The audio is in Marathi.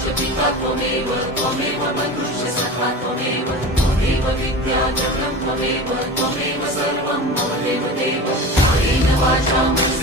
च पिता त्वमेव त्वमेव बन्धुश्च सखा त्वमेव त्वमेव विद्या जगतं त्वमेव त्वमेव सर्वं मम देवदेव कायेन वाचा मनसा